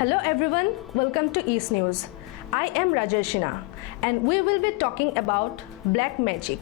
Hello everyone, welcome to East News. I am Rajarshina and we will be talking about black magic.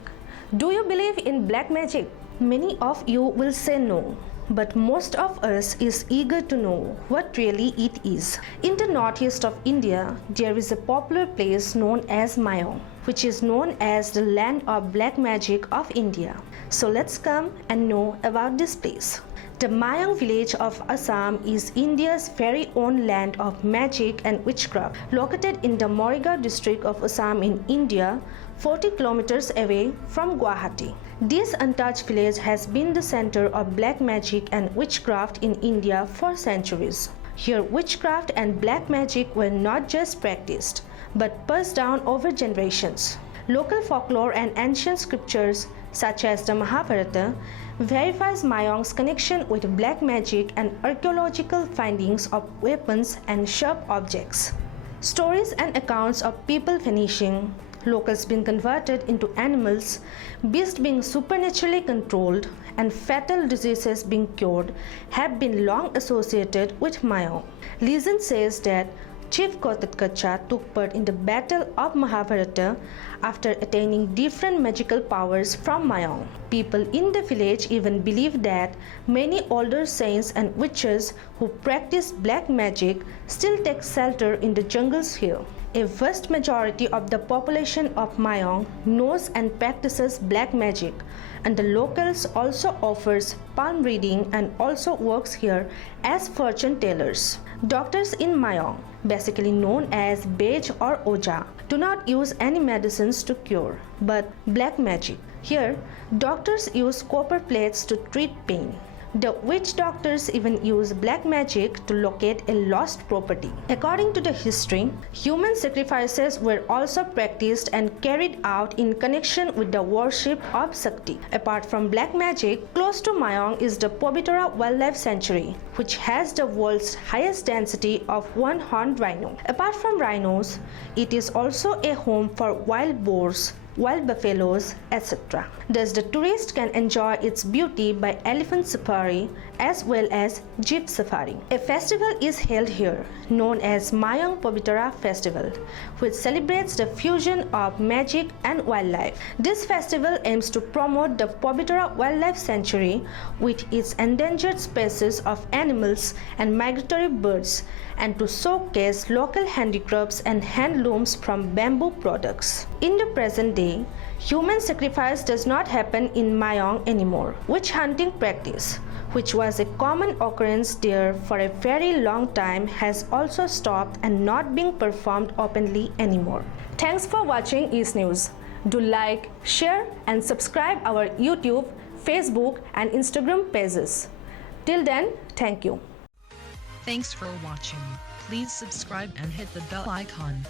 Do you believe in black magic? Many of you will say no, but most of us is eager to know what really it is. In the northeast of India, there is a popular place known as Mayong, which is known as the land of black magic of India. So let's come and know about this place. The Mayong village of Assam is India's very own land of magic and witchcraft, located in the Morigaon district of Assam in India, 40 kilometers away from Guwahati. This untouched village has been the center of black magic and witchcraft in India for centuries. Here, witchcraft and black magic were not just practiced, but passed down over generations. Local folklore and ancient scriptures, such as the Mahabharata, verifies Mayong's connection with black magic and archaeological findings of weapons and sharp objects. Stories and accounts of people vanishing, locals being converted into animals, beasts being supernaturally controlled, and fatal diseases being cured have been long associated with Mayong. Legend says that Chief Kautatkacha took part in the Battle of Mahabharata after attaining different magical powers from Mayong. People in the village even believe that many older saints and witches who practice black magic still take shelter in the jungles here. A vast majority of the population of Mayong knows and practices black magic, and the locals also offers palm reading and also works here as fortune tellers. Doctors in Mayong, basically known as Bej or Oja, do not use any medicines to cure, but black magic. Here, doctors use copper plates to treat pain. The witch doctors even use black magic to locate a lost property. According to the history, human sacrifices were also practiced and carried out in connection with the worship of Shakti. Apart from black magic, close to Mayong is the Pabitra Wildlife Sanctuary, which has the world's highest density of one-horned rhino. Apart from rhinos, it is also a home for wild boars, wild buffaloes, etc. Thus, the tourist can enjoy its beauty by elephant safari as well as jeep safari. A festival is held here known as Mayong Pabitra Festival, which celebrates the fusion of magic and wildlife. This festival aims to promote the Pabitra Wildlife Sanctuary with its endangered species of animals and migratory birds, and to showcase local handicrafts and handlooms from bamboo products. In the present day, human sacrifice does not happen in Mayong anymore. Witch hunting practice, which was a common occurrence there for a very long time, has also stopped and not being performed openly anymore. Thanks for watching East News. Do like, share and subscribe our YouTube, Facebook and Instagram pages. Till then, thank you. Thanks for watching. Please subscribe and hit the bell icon.